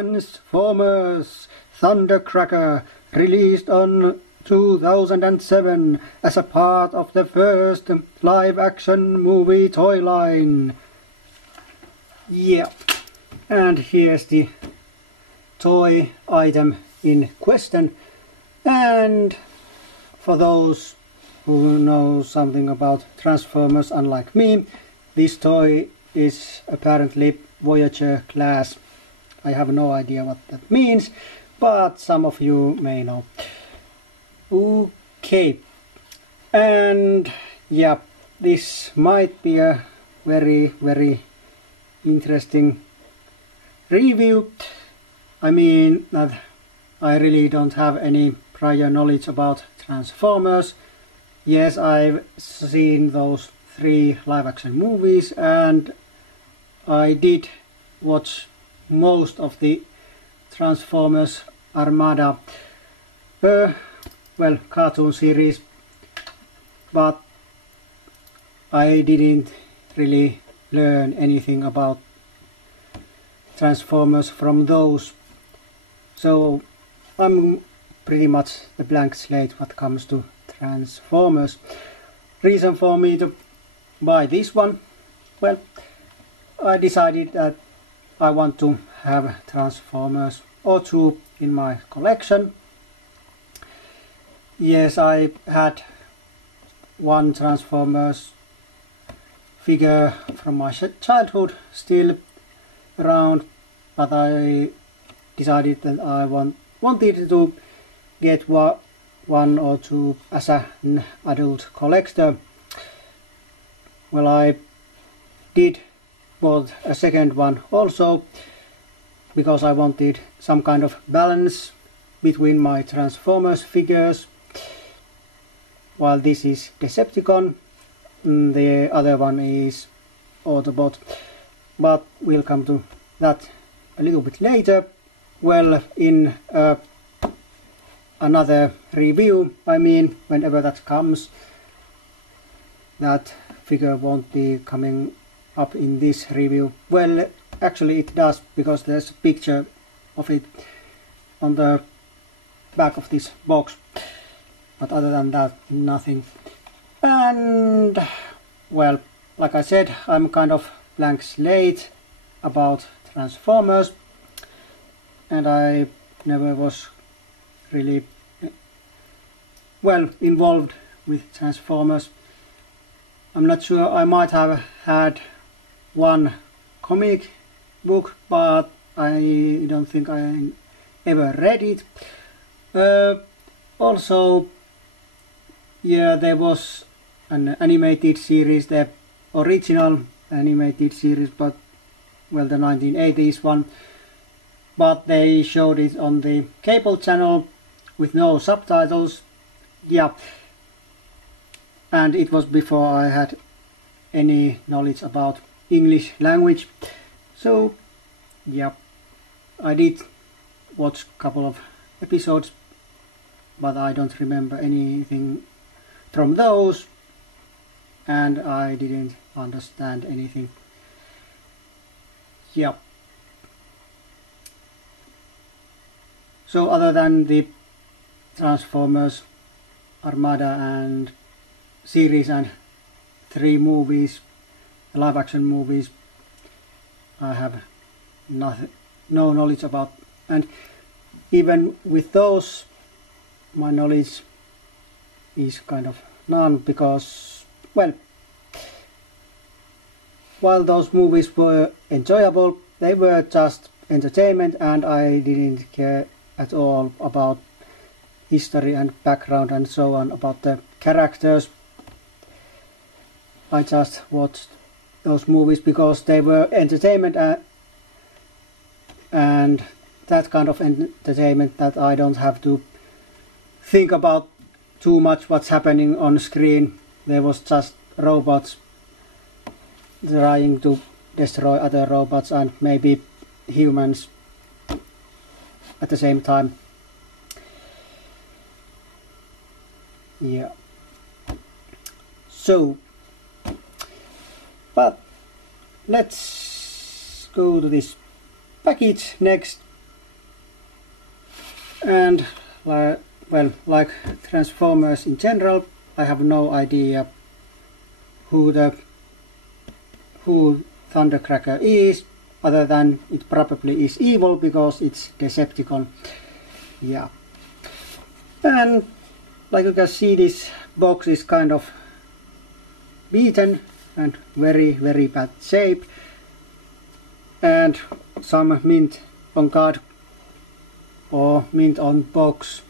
Transformers Thundercracker, released on 2007 as a part of the first live-action movie toy line. Yeah, and here's the toy item in question. And for those who know something about Transformers unlike me, this toy is apparently Voyager Class. I have no idea what that means, but some of you may know. Okay, and yeah, this might be a very interesting review. I mean that I really don't have any prior knowledge about Transformers. Yes, I've seen those 3 live-action movies, and I did watch most of the Transformers Armada cartoon series, but I didn't really learn anything about Transformers from those, so I'm pretty much a blank slate when it comes to Transformers. Reason for me to buy this one, well, I decided that I want to have Transformers or 2 in my collection. Yes, I had one Transformers figure from my childhood still around, but I decided that I wanted to get one or 2 as an adult collector. Well, I did bought a second one also because I wanted some kind of balance between my Transformers figures. While this is Decepticon, the other one is Autobot, but we'll come to that a little bit later. Well, in another review, I mean, whenever that comes, that figure won't be coming up in this review. Well, actually it does, because there's a picture of it on the back of this box, but other than that, nothing. And well, like I said, I'm kind of blank slate about Transformers, and I never was really well involved with Transformers. I'm not sure, I might have had one comic book, but I don't think I ever read it. Also, yeah, there was an animated series, the original animated series, but well, the 1980s one, but they showed it on the cable channel with no subtitles. Yeah, and it was before I had any knowledge about English language. So yeah, I did watch a couple of episodes, but I don't remember anything from those, and I didn't understand anything. Yeah. So other than the Transformers Armada and series and 3 movies, live action movies, I have no knowledge about, and even with those my knowledge is kind of none, because well, while those movies were enjoyable, they were just entertainment, and I didn't care at all about history and background and so on, about the characters. I just watched those movies because they were entertainment, and that kind of entertainment that I don't have to think about too much what's happening on screen. There was just robots trying to destroy other robots and maybe humans at the same time. Yeah. So, but let's go to this package next. And well, like Transformers in general, I have no idea who Thundercracker is, other than it probably is evil because it's Decepticon. Yeah. And like you can see, this box is kind of beaten and very bad shape, and some mint on card or mint on box,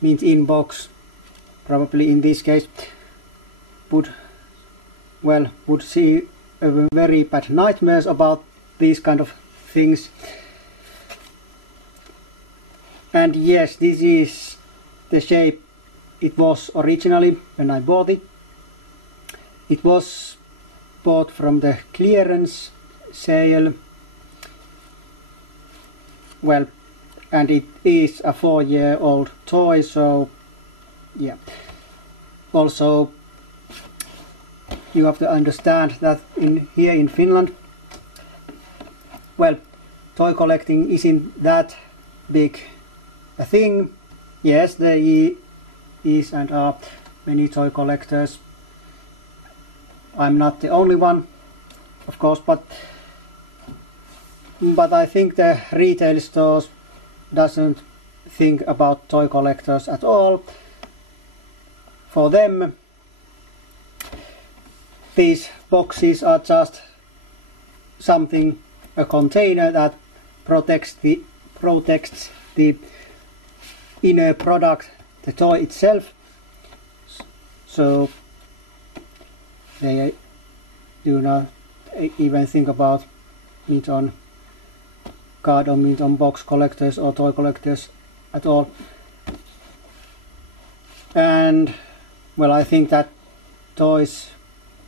mint in box, probably in this case, would see very bad nightmares about these kind of things. And yes, this is the shape it was originally when I bought it. It was bought from the clearance sale. Well, and it is a 4-year-old toy, so yeah. Also, you have to understand that here in Finland, well, toy collecting isn't that big a thing. Yes, there is and are many toy collectors. I'm not the only one, of course, but I think the retail stores doesn't think about toy collectors at all. For them, these boxes are just something, a container that protects the inner product, the toy itself. So they do not even think about mint on card or mint on box collectors or toy collectors at all. And well, I think that toys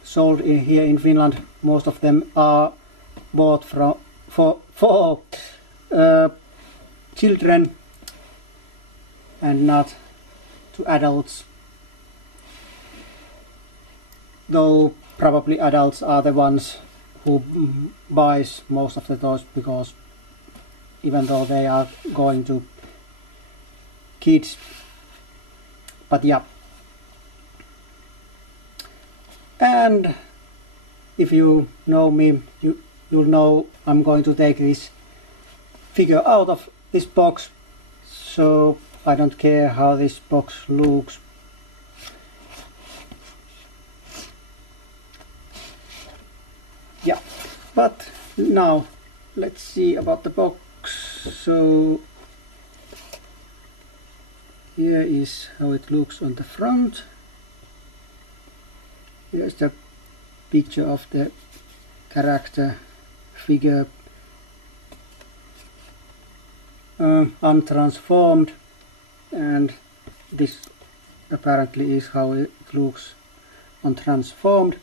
sold here in Finland, most of them are bought for children and not to adults. Though probably adults are the ones who buys most of the toys, because even though they are going to kids. But yeah. And if you know me, you'll know I'm going to take this figure out of this box, so I don't care how this box looks. Yeah, but now let's see about the box. So here is how it looks on the front. Here's the picture of the character figure, untransformed, and this apparently is how it looks untransformed.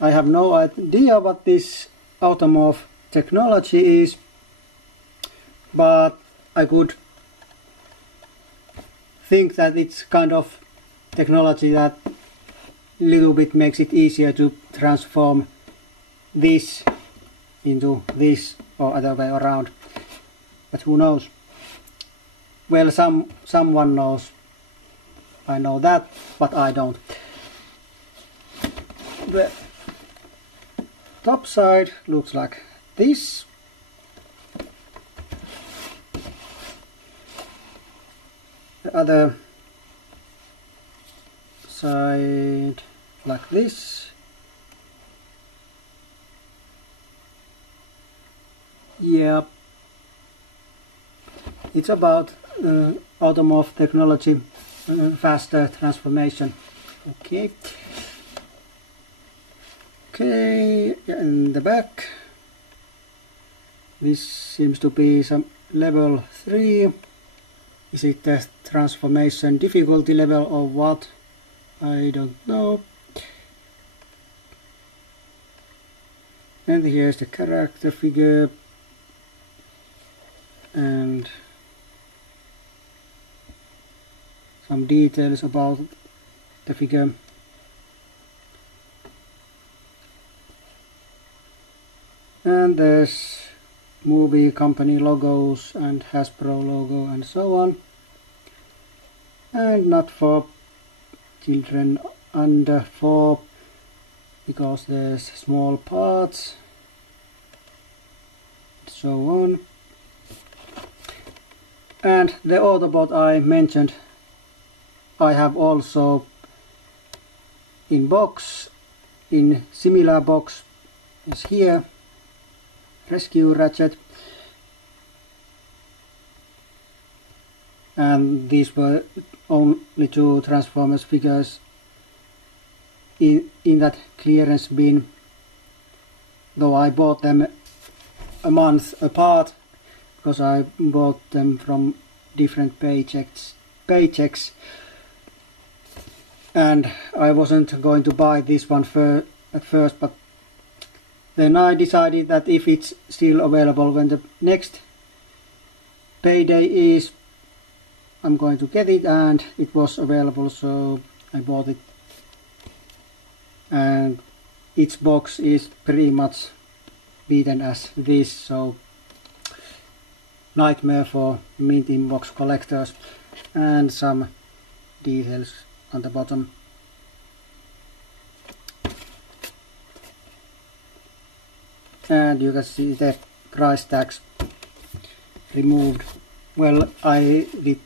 I have no idea what this automorph technology is, but I could think that it's kind of technology that little bit makes it easier to transform this into this or other way around. But who knows? Well, someone knows. I know that, but I don't. The top side looks like this. The other side like this. Yeah, it's about automorph technology, faster transformation. Okay. Okay, in the back, this seems to be some level 3. Is it the transformation difficulty level or what? I don't know. And here's the character figure and some details about the figure. And there's movie company logos and Hasbro logo and so on. And not for children under 4 because there's small parts, so on. And the Autobot I mentioned, I have also in box, in similar box is here, Rescue Ratchet. And these were only 2 Transformers figures in that clearance bin, though I bought them a month apart because I bought them from different paychecks, and I wasn't going to buy this one at first, but then I decided that if it's still available when the next payday is, I'm going to get it, and it was available, so I bought it. And its box is pretty much beaten as this, so nightmare for mint in box collectors. And some details on the bottom. And you can see the price tags removed. Well, I did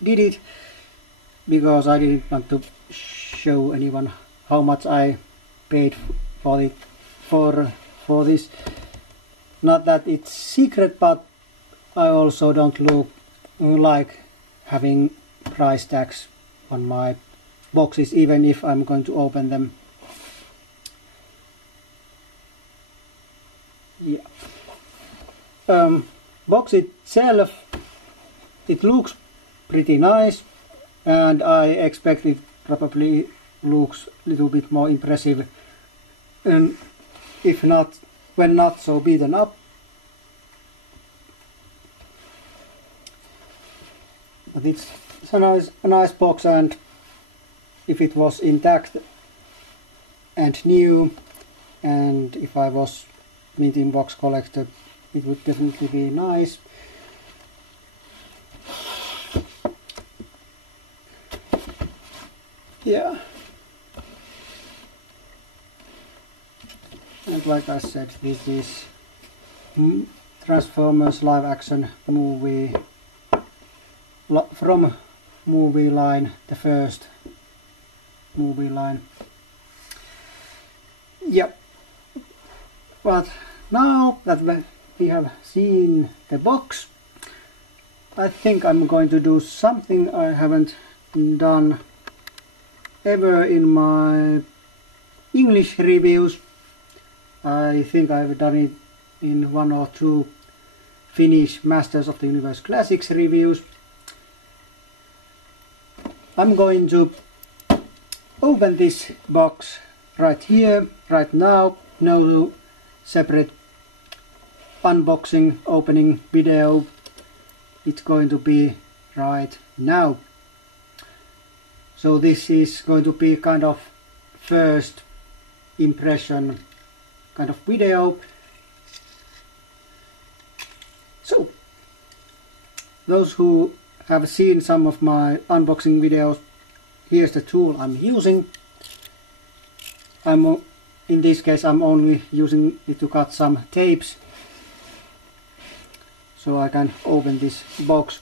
it because I didn't want to show anyone how much I paid for it for this. Not that it's secret, but I also don't like having price tags on my boxes, even if I'm going to open them. Yeah. Box itself, it looks pretty nice, and I expect it probably looks a little bit more impressive, and if not, when not so beaten up. But it's a nice box, and if it was intact and new, and if I was mint in box collector, it would definitely be nice. Yeah. And like I said, this is Transformers live action movie from movie line, the first movie line. Yep. But now that we have seen the box, I think I'm going to do something I haven't done ever in my English reviews. I think I've done it in 1 or 2 Finnish Masters of the Universe Classics reviews. I'm going to open this box right here, right now. No separate unboxing, opening video. It's going to be right now. So this is going to be kind of first impression kind of video. So those who have seen some of my unboxing videos, here's the tool I'm using. In this case I'm only using it to cut some tapes, so I can open this box.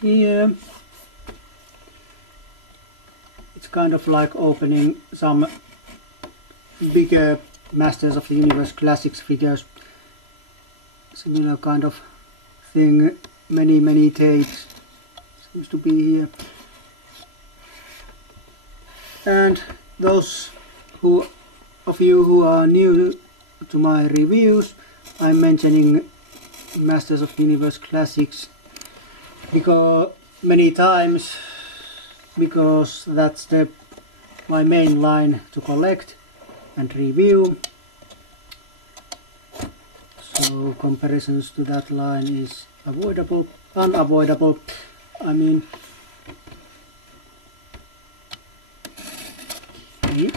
Here it's kind of like opening some bigger Masters of the Universe Classics figures. Similar kind of thing, many tapes seems to be here. And those of you who are new to my reviews, I'm mentioning Masters of the Universe Classics because many times, because that's my main line to collect and review. So comparisons to that line is unavoidable. I mean, see.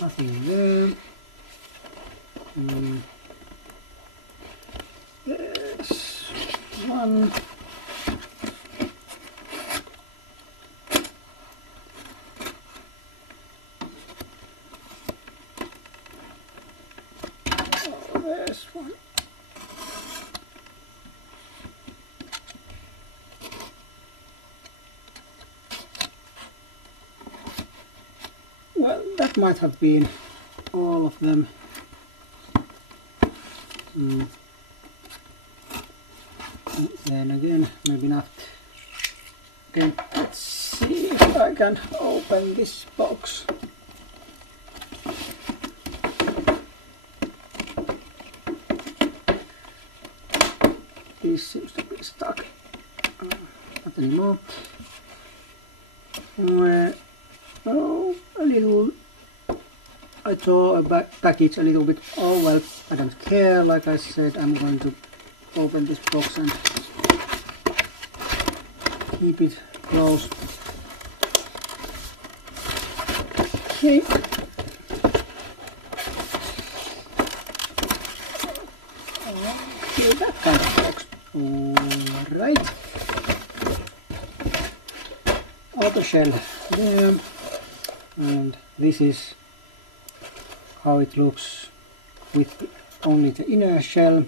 Nothing there. There's one. Oh, there's one. Well, that might have been all of them. Then again, maybe not. Okay, let's see if I can open this box. This seems to be stuck. Not anymore. Oh, a little. I saw a package a little bit. Oh well, I don't care. Like I said, I'm going to open this box and keep it closed. Okay. Okay, that kind of box. Alright. Outer shell there. And this is how it looks with only the inner shell.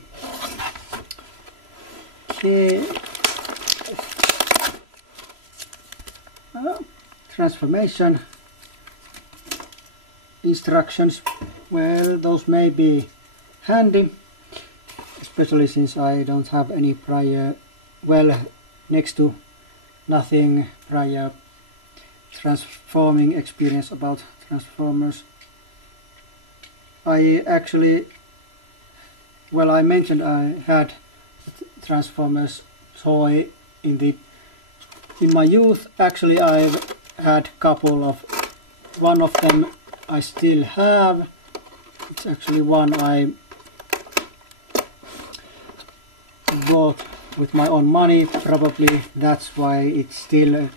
Okay. Transformation instructions. Well, those may be handy, especially since I don't have any prior, well, next to nothing prior transforming experience about Transformers. I actually, well, I mentioned I had Transformers toy in my youth. Actually, I've had a couple of, one of them I still have. It's actually one I bought with my own money. Probably that's why it's still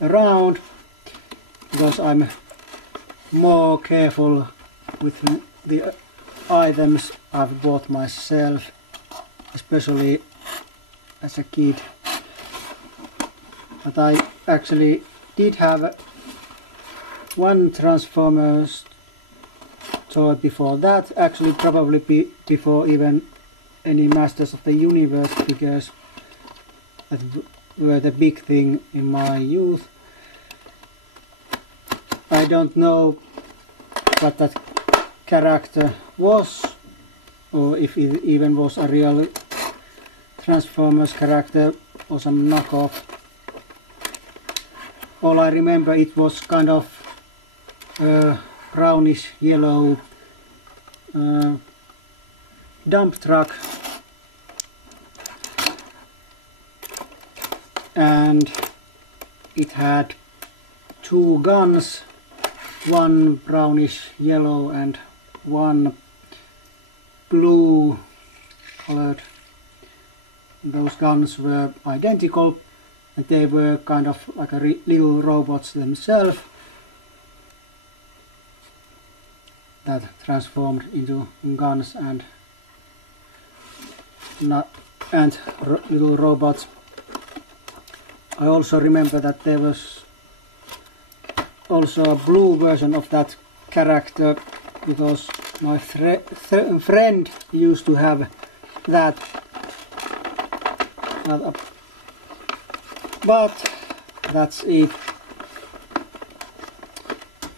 around, because I'm more careful with the items I've bought myself, especially as a kid. But I actually did have one Transformers toy before that, actually probably before even any Masters of the Universe figures that were the big thing in my youth. I don't know what that character was, or if it even was a real Transformers character or some knockoff. All I remember, it was kind of brownish yellow dump truck, and it had two guns, one brownish yellow and one blue colored. Those guns were identical, and they were kind of like a little robots themselves that transformed into guns and little robots. I also remember that there was also a blue version of that character, because my friend used to have that. But that's it.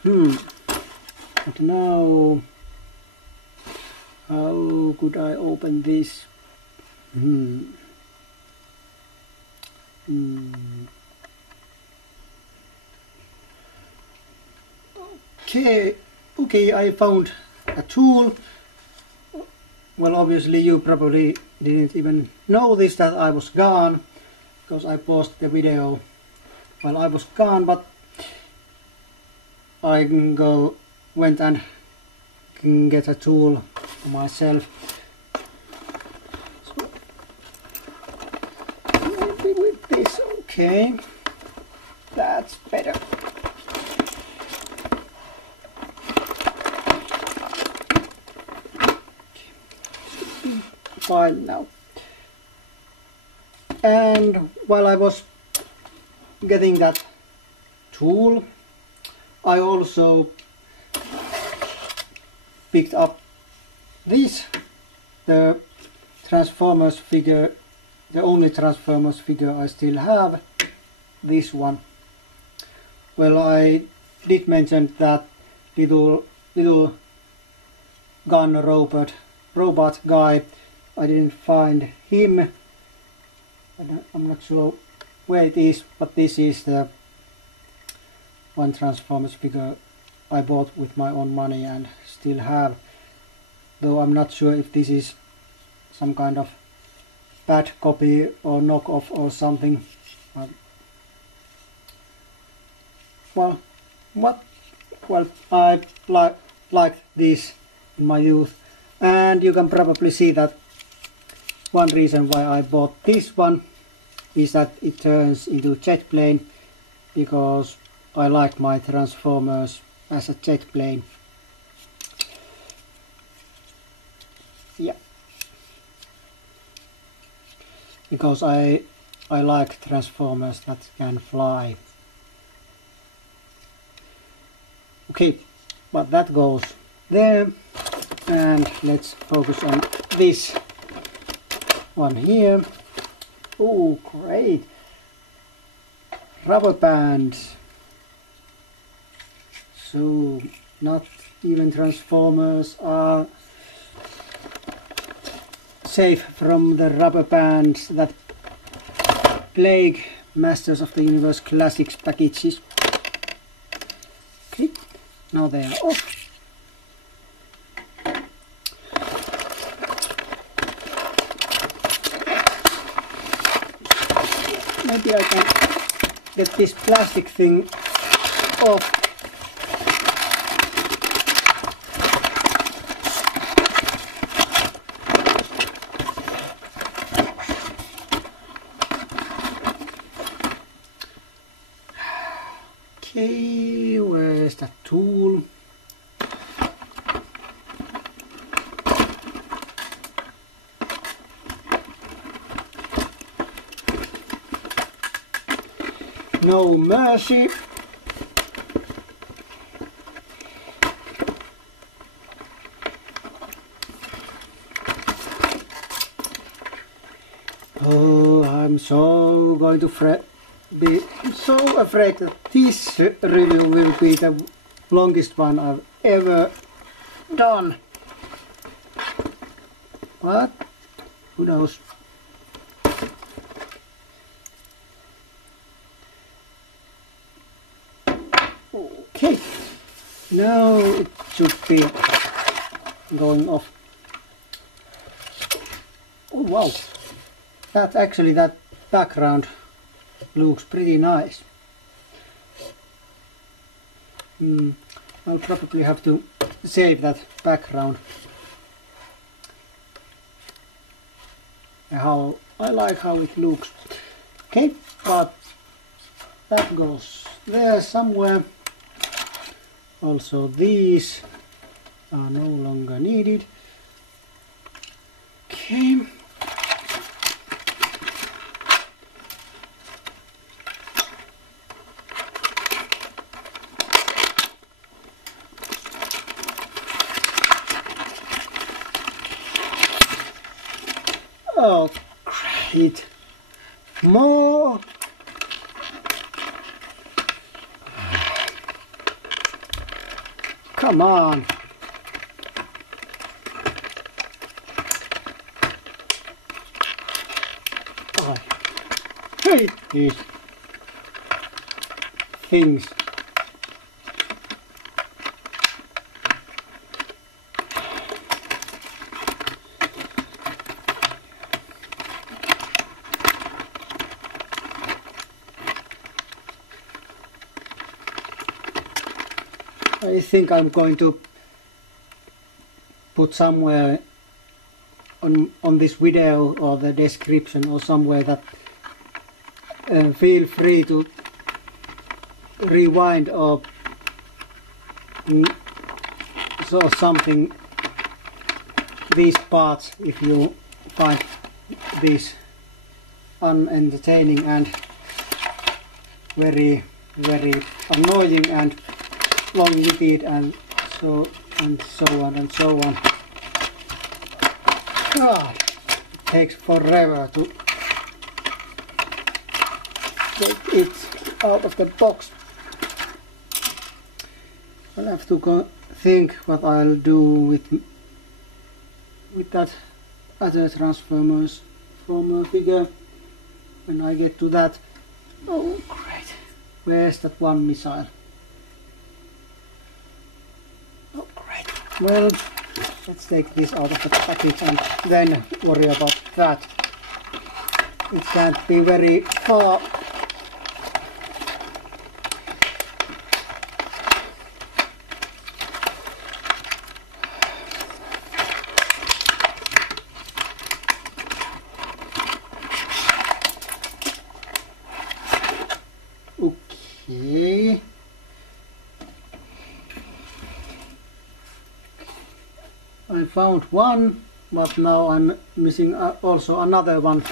And now, how could I open this? Okay, I found a tool. Well, obviously you probably didn't even notice that I was gone, because I paused the video while I was gone, but I went and get a tool for myself. Okay, that's better. Fine now. And while I was getting that tool, I also picked up this, the Transformers figure, the only Transformers figure I still have, this one. Well, I did mention that little gun robot guy. I didn't find him. I'm not sure where it is, but this is the one Transformers figure I bought with my own money and still have. Though I'm not sure if this is some kind of bad copy or knockoff or something. Well, I liked this in my youth, and you can probably see that one reason why I bought this one is that it turns into jet plane, because I like my Transformers as a jet plane. Yeah, because I like Transformers that can fly. Okay, but that goes there, and let's focus on this one here. Oh, great! Rubber bands. So not even Transformers are safe from the rubber bands that plague Masters of the Universe Classics packages. Okay, now they are off. Maybe I can get this plastic thing off. Okay, where's that tool? No mercy. Oh, I'm so going to be so afraid that this review will be the longest one I've ever done. But who knows? Okay, now it should be going off. Oh wow, that background looks pretty nice. I'll probably have to save that background. How I like how it looks. Okay, but that goes there somewhere. Also these are no longer needed. Okay. Oh, great. More. Come on. I hate these things. I think I'm going to put somewhere on this video or the description or somewhere that feel free to rewind or so something these parts if you find this unentertaining and very annoying and long-winded and so on and so on. God, it takes forever to get it out of the box. I'll have to think what I'll do with that other Transformers from figure when I get to that. Oh great, where's that one missile? Oh great, well, let's take this out of the package and then worry about that. It can't be very far. Okay. I found one, but now I'm missing also another one.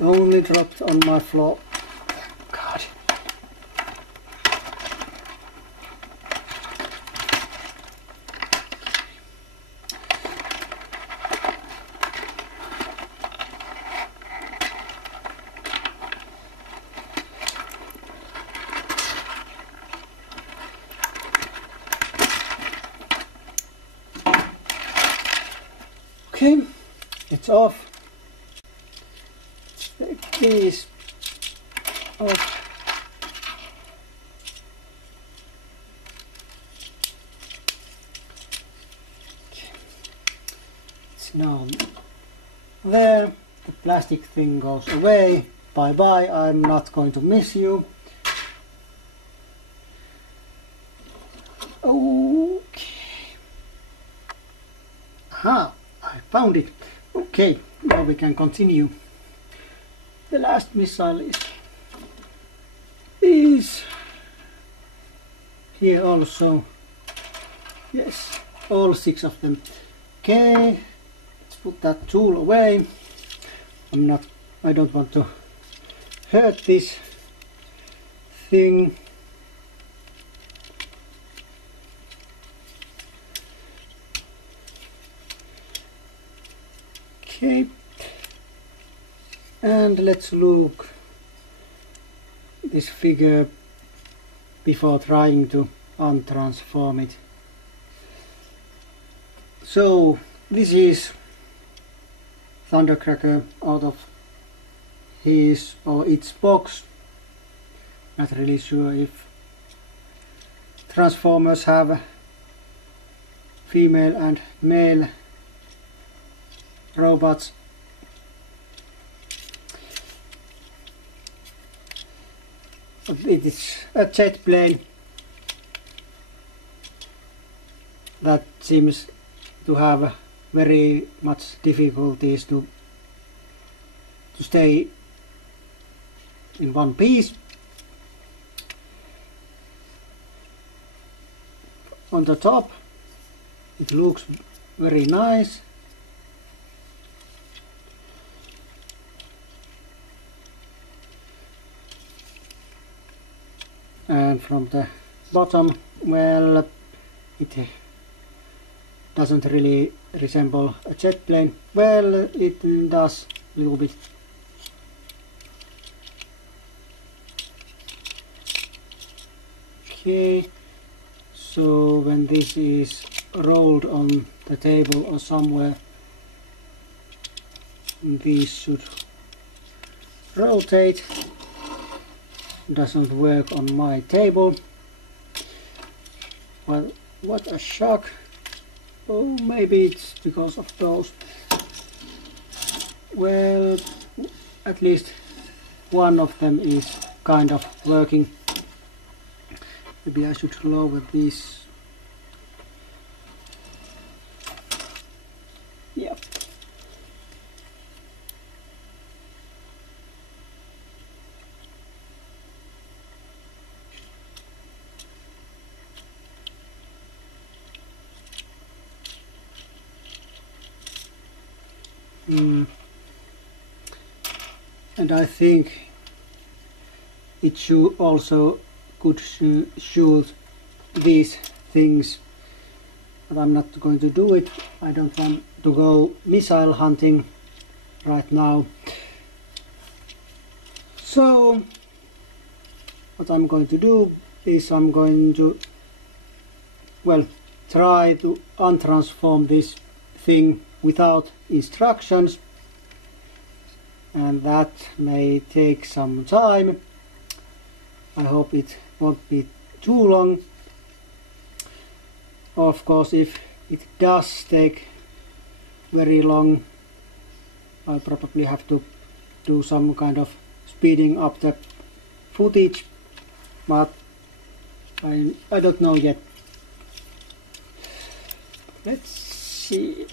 Only dropped on my floor. God. Okay, it's off. Take these off. Okay. It's now there. The plastic thing goes away. Bye bye, I'm not going to miss you. Okay. Aha, I found it. Okay, now we can continue. The last missile is here also. Yes, all 6 of them. Okay, let's put that tool away. I don't want to hurt this thing. Okay, and let's look this figure before trying to untransform it. So this is Thundercracker out of his or its box. Not really sure if Transformers have female and male robots. It is a jet plane that seems to have very much difficulties to stay in one piece. On the top it looks very nice. And from the bottom, well, it doesn't really resemble a jet plane. Well, it does a little bit. Okay, so when this is rolled on the table or somewhere, these should rotate. Doesn't work on my table. Well, what a shock. Oh, maybe it's because of those. Well, at least one of them is kind of working. Maybe I should lower this. Yeah. And I think it should also could shoot these things, but I'm not going to do it. I don't want to go missile hunting right now. So what I'm going to do is I'm going to, well, try to untransform this thing without instructions, and that may take some time. I hope it won't be too long. Of course, if it does take very long, I'll probably have to do some kind of speeding up the footage, but I don't know yet. Let's see.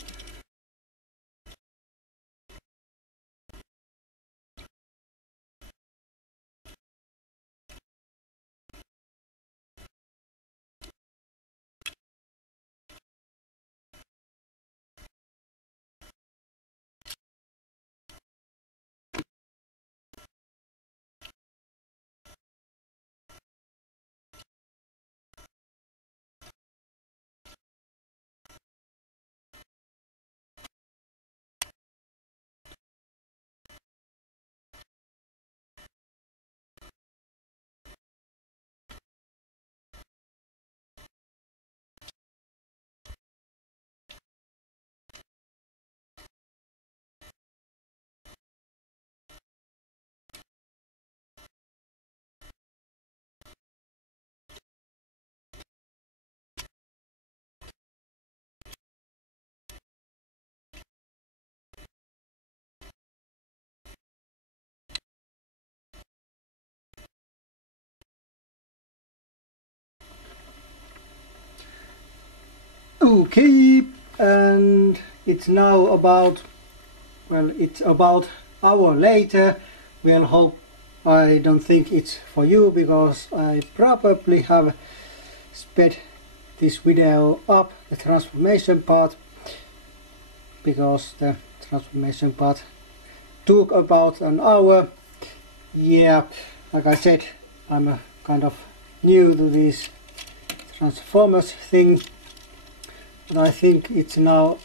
Okay, and it's now about, well, it's about an hour later. Well, hope I don't think it's for you, because I probably have sped this video up, the transformation part, because the transformation part took about an hour. Yeah, like I said, I'm kind of new to this Transformers thing, but I think it's now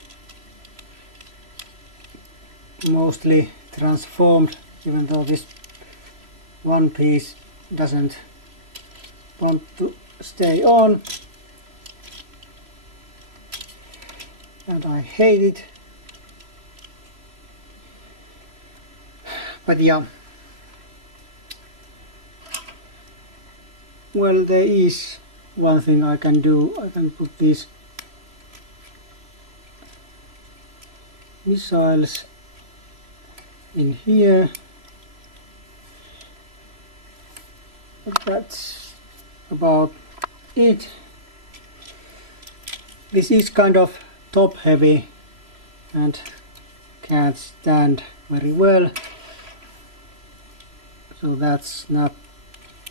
mostly transformed, even though this one piece doesn't want to stay on, and I hate it. But yeah, well, there is one thing I can do. I can put these missiles in here, but that's about it. This is kind of top heavy and can't stand very well, so that's not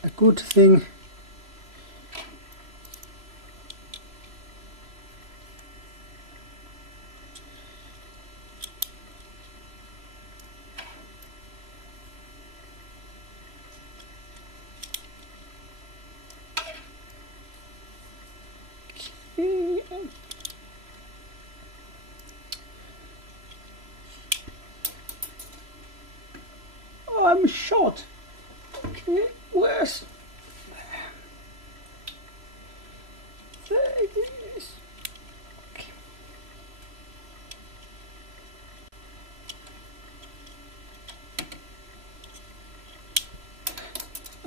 a good thing. I'm shot. Okay, where's... There it is. Okay.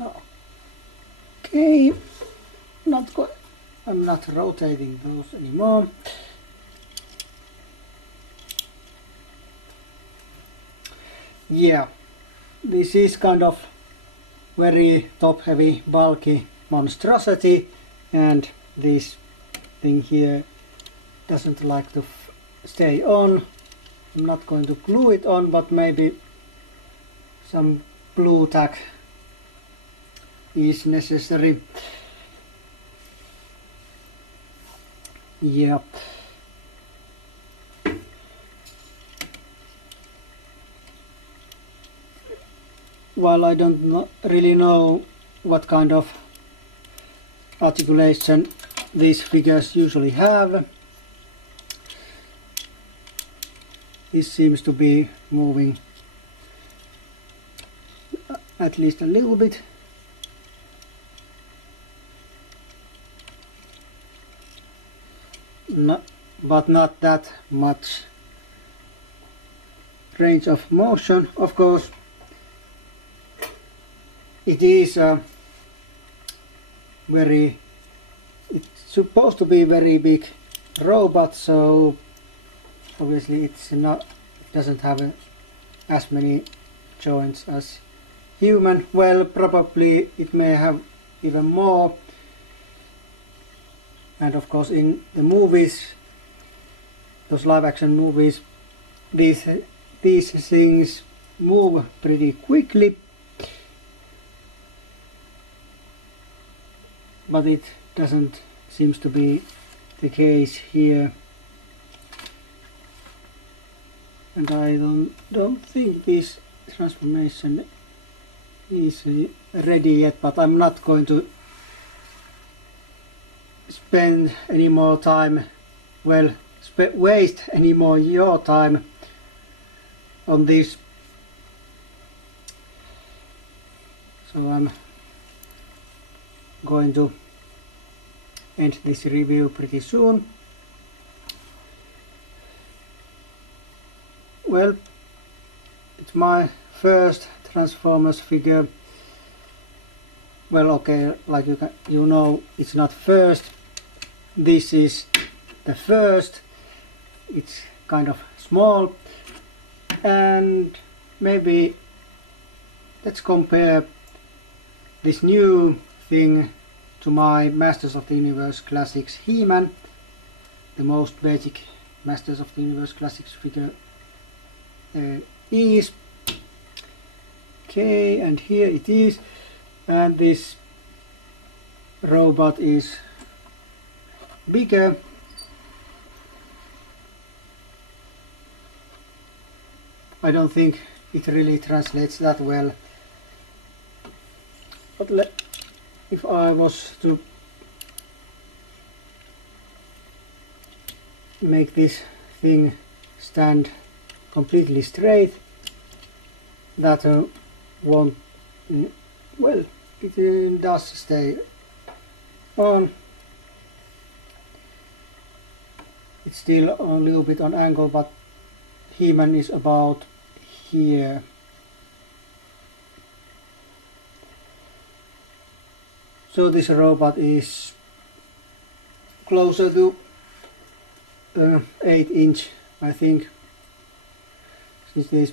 Oh. Okay, not good. I'm not rotating those anymore. Yeah, this is kind of very top heavy, bulky monstrosity, and this thing here doesn't like to stay on. I'm not going to glue it on, but maybe some glue tack is necessary. Yeah. While I don't really know what kind of articulation these figures usually have, this seems to be moving at least a little bit. But not that much range of motion. Of course, it is it's supposed to be very big robot, so obviously it doesn't have as many joints as human. Well, probably it may have even more. And of course in the movies, those live action movies, these things move pretty quickly, but it doesn't seem to be the case here. And I don't think this transformation is ready yet, but I'm not going to spend any more time, well, waste any more your time on this. So I'm going to end this review pretty soon. Well, it's my first Transformers figure. Well, okay, like you know, it's not first. This is the first. It's kind of small, and maybe let's compare this new thing to my Masters of the Universe Classics He-Man, the most basic Masters of the Universe Classics figure is. Okay, and here it is, and this robot is bigger. I don't think it really translates that well, but if I was to make this thing stand completely straight, that won't, well, it does stay on. It's still a little bit on angle, but He-Man is about here. So this robot is closer to 8 inch, I think, since these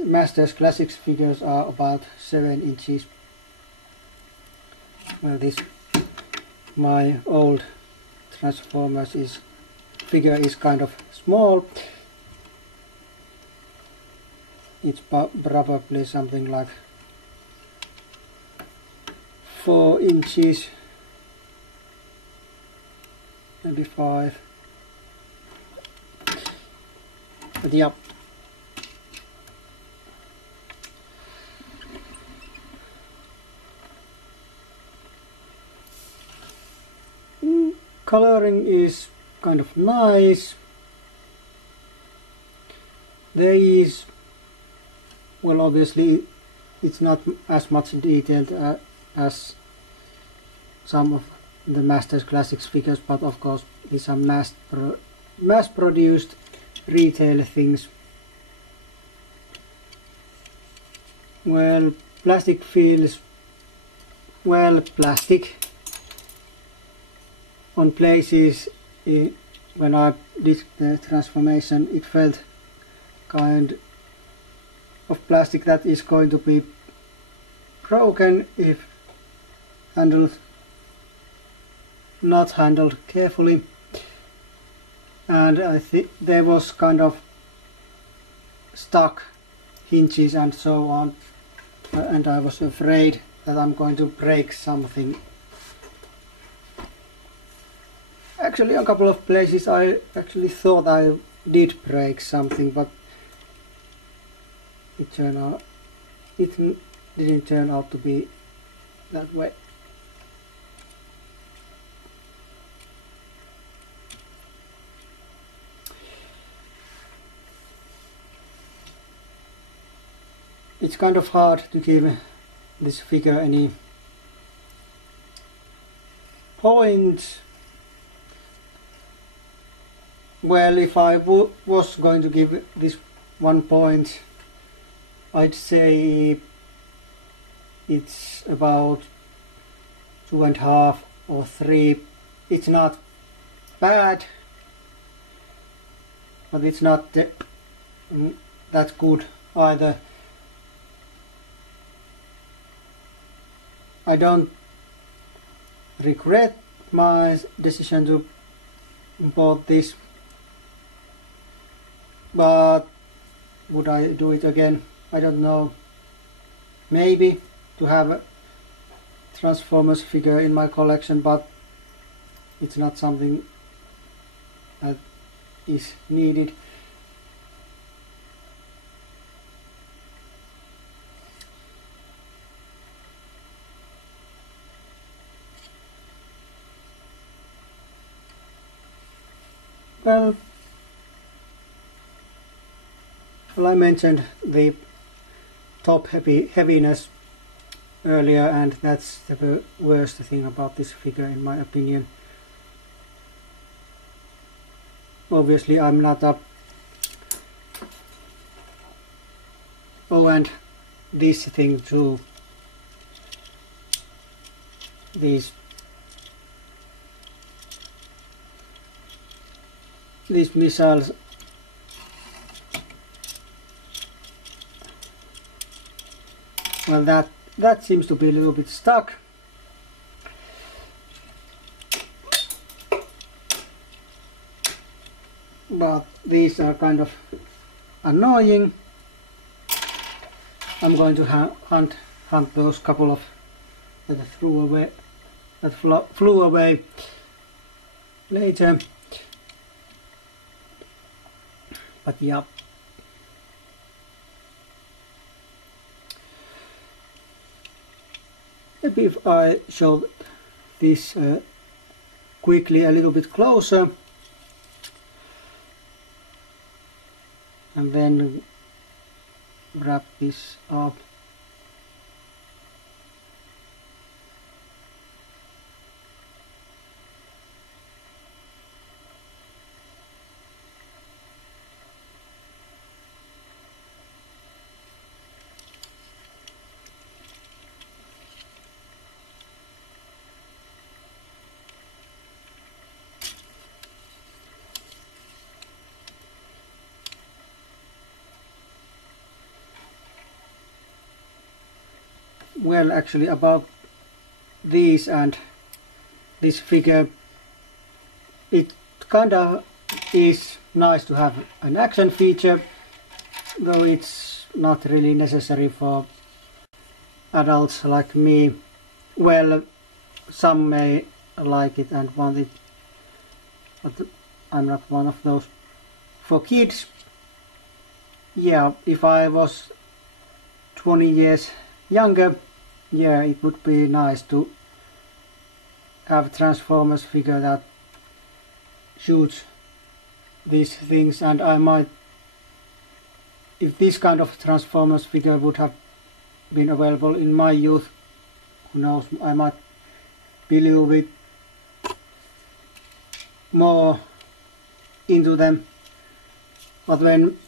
Masters Classics figures are about 7 inches. Well, this my old Transformers figure is kind of small. It's probably something like 4 inches, maybe 5. But yeah. Coloring is kind of nice. There is, well, obviously it's not as much detailed as some of the Masters Classics figures, but of course these are mass-produced retail things. Well, plastic feels, well, plastic. On places, when I did the transformation, it felt kind of plastic that is going to be broken if handled not handled carefully, and I think there was kind of stuck hinges and so on, and I was afraid that I'm going to break something. Actually, a couple of places I actually thought I did break something, but it didn't turn out to be that way. It's kind of hard to give this figure any points. Well, if I was going to give this 1 point, I'd say it's about 2.5 or 3. It's not bad, but it's not that good either. I don't regret my decision to import this, but would I do it again? I don't know. Maybe to have a Transformers figure in my collection, but it's not something that is needed. Well, I mentioned the top heaviness earlier, and that's the worst thing about this figure in my opinion. Obviously I'm not up. Oh, and this thing too. These missiles well, that seems to be a little bit stuck. But these are kind of annoying. I'm going to hunt those couple of that flew away later. But yeah. Maybe if I show this quickly a little bit closer, and then wrap this up. Well, actually about these and this figure, it kinda is nice to have an action feature, though it's not really necessary for adults like me. Well, some may like it and want it, but I'm not one of those. For kids, yeah, if I was 20 years younger, yeah, it would be nice to have Transformers figure that shoots these things, and I might, if this kind of Transformers figure would have been available in my youth, who knows, I might be a little bit more into them. But when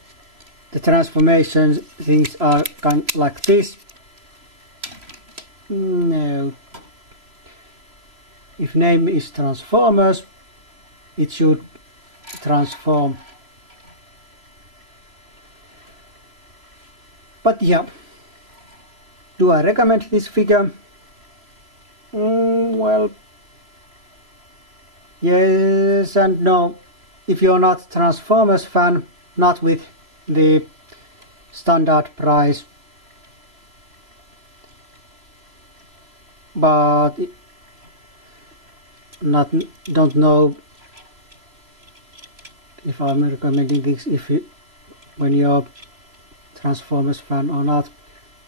the transformation things are kind of like this, no. If name is Transformers, it should transform. But yeah, do I recommend this figure? Well, Yes and no. If you're not Transformers fan, not with the standard price, but don't know if I'm recommending this when you're Transformers fan or not.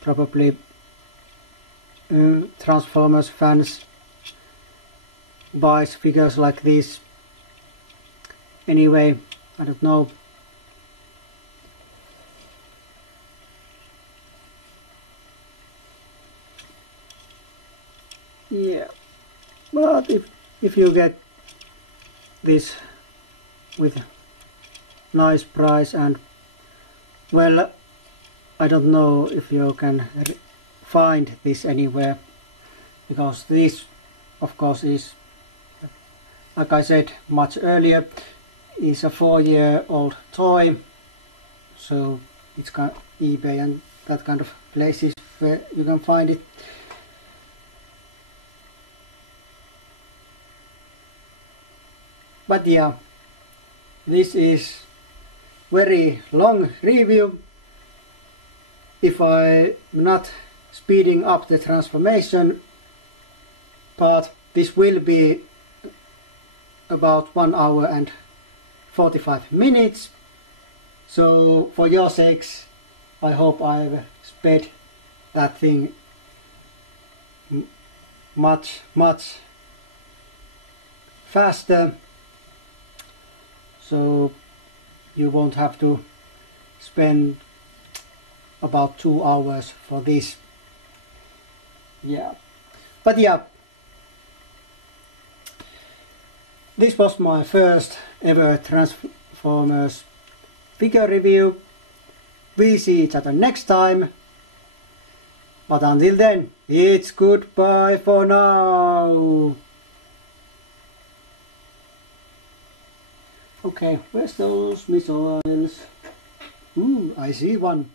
Probably Transformers fans buys figures like this anyway. I don't know. Yeah, but if you get this with nice price, and well, I don't know if you can find this anywhere, because this of course is, like I said much earlier, is a 4-year-old toy, so it's kind of eBay and that kind of places where you can find it. But yeah, this is very long review. If I'm not speeding up the transformation part, this will be about 1 hour and 45 minutes. So for your sakes, I hope I've sped that thing much faster, so you won't have to spend about 2 hours for this. Yeah, but yeah, this was my first ever Transformers figure review. We see each other next time, but until then, it's goodbye for now. Okay, where's those missiles? Ooh, I see one.